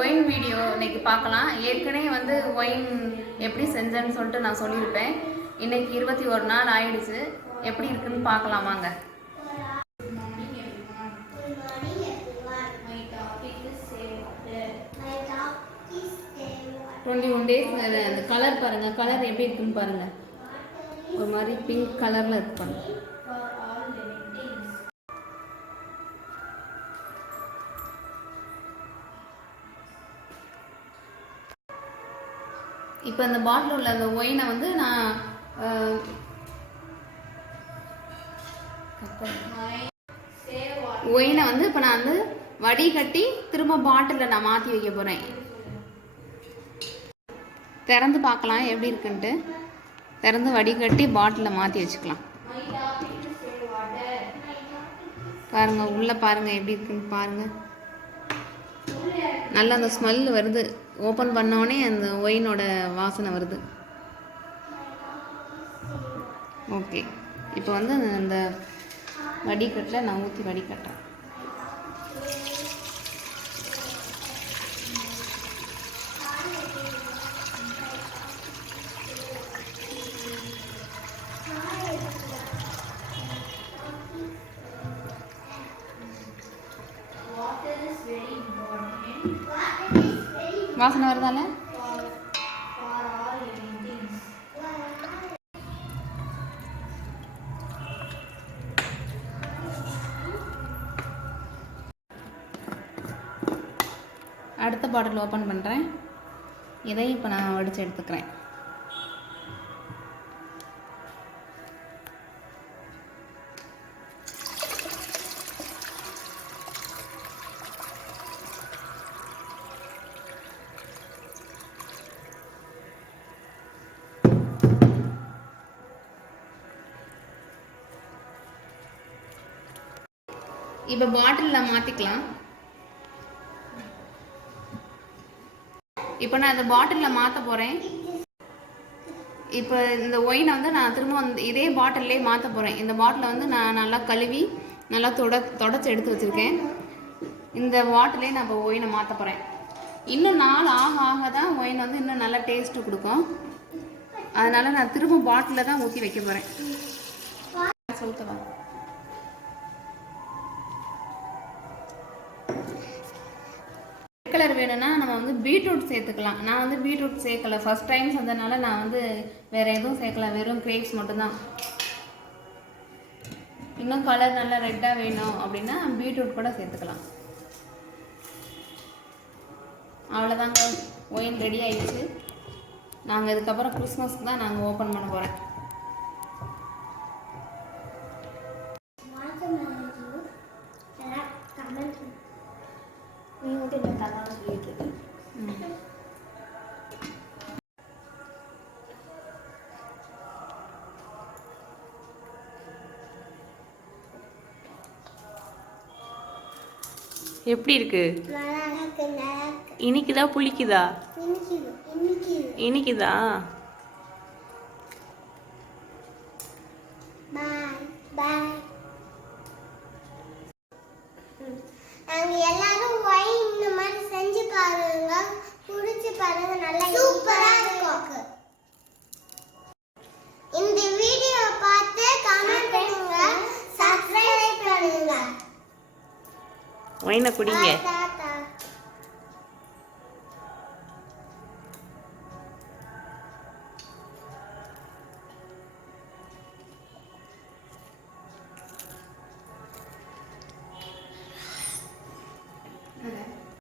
Wine video இன்னைக்கு பார்க்கலாம். ஏற்கனவே வந்து ஒயின் எப்படி செஞ்சேன்னு சொல்லிட்டு நான் சொல்லியிருப்பேன். இன்னைக்கு 21 நாள் ஆயிடுச்சு. எப்படி இருக்குன்னு பார்க்கலாம் வாங்க. 21 days அந்த கலர் பாருங்க. கலர் எப்படி இருக்குன்னு பாருங்க. ஒரு மாதிரி பிங்க் கலர்ல இருக்கு பாருங்க. இப்போ இந்த பாட்டில் உள்ள அந்த ஒயினை வந்து நான் ஒயினை வந்து இப்போ நான் வந்து வடிகட்டி திரும்ப பாட்டிலில் நான் மாற்றி வைக்க போகிறேன். திறந்து பார்க்கலாம் எப்படி இருக்குன்ட்டு. திறந்து வடிகட்டி பாட்டிலில் மாற்றி வச்சுக்கலாம். பாருங்கள் உள்ளே பாருங்கள் எப்படி இருக்குன்னு பாருங்கள். நல்லா அந்த ஸ்மெல் வருது. ஓப்பன் பண்ணோடனே அந்த ஒயினோட வாசனை வருது. ஓகே, இப்போ வந்து அந்த வடிகட்டில் நான் ஊற்றி வடிகட்டுறேன். வாசனை வருதால அடுத்த பாட்டில் ஓப்பன் பண்ணுறேன். இதையும் இப்போ நான் வடித்து எடுத்துக்கிறேன். இப்போ பாட்டிலில் மாற்றிக்கலாம். இப்போ நான் இந்த பாட்டிலில் மாற்ற போகிறேன். இப்போ இந்த ஒயினை வந்து நான் திரும்ப வந்து இதே பாட்டிலே மாற்ற போகிறேன். இந்த பாட்டிலை வந்து நான் நல்லா கழுவி நல்லா தொடச்சி எடுத்து வச்சுருக்கேன். இந்த பாட்டிலே நான் இப்போ ஒயினை மாற்ற போகிறேன். இன்னும் நாள் ஆக ஆக தான் ஒயின் வந்து இன்னும் நல்லா டேஸ்ட்டு கொடுக்கும். அதனால் நான் திரும்ப பாட்டிலில் தான் ஊற்றி வைக்க போகிறேன். சொல்லுவா கலர் வேணும்னா நம்ம வந்து பீட்ரூட் சேர்த்துக்கலாம். நான் வந்து பீட்ரூட் சேர்க்கலை, ஃபர்ஸ்ட் டைம் செஞ்சதுனால நான் வந்து வேறு எதுவும் சேர்க்கல, வெறும் கிரேப்ஸ் மட்டும்தான். இன்னும் கலர் நல்லா ரெட்டாக வேணும் அப்படின்னா பீட்ரூட் கூட சேர்த்துக்கலாம். அவ்வளோதாங்க, ஒயின் ரெடி ஆயிடுச்சு. நாங்கள் இதுக்கப்புறம் கிறிஸ்மஸ்க்கு தான் நாங்கள் ஓப்பன் பண்ண போகிறேன். எப்படி இருக்கு? இனிக்குதா புளிக்குதா? இனிக்குதா? எல்லாரும் ஒயின் இந்த மாதிரி செஞ்சு பாருங்க, குடிச்சு பாருங்க, நல்லா சூப்பரா இருக்கும். இந்த வீடியோ பார்த்து கமெண்ட் பண்ணுங்க, சப்ஸ்கிரைப் பண்ணுங்க. ஒயினை குடிங்க.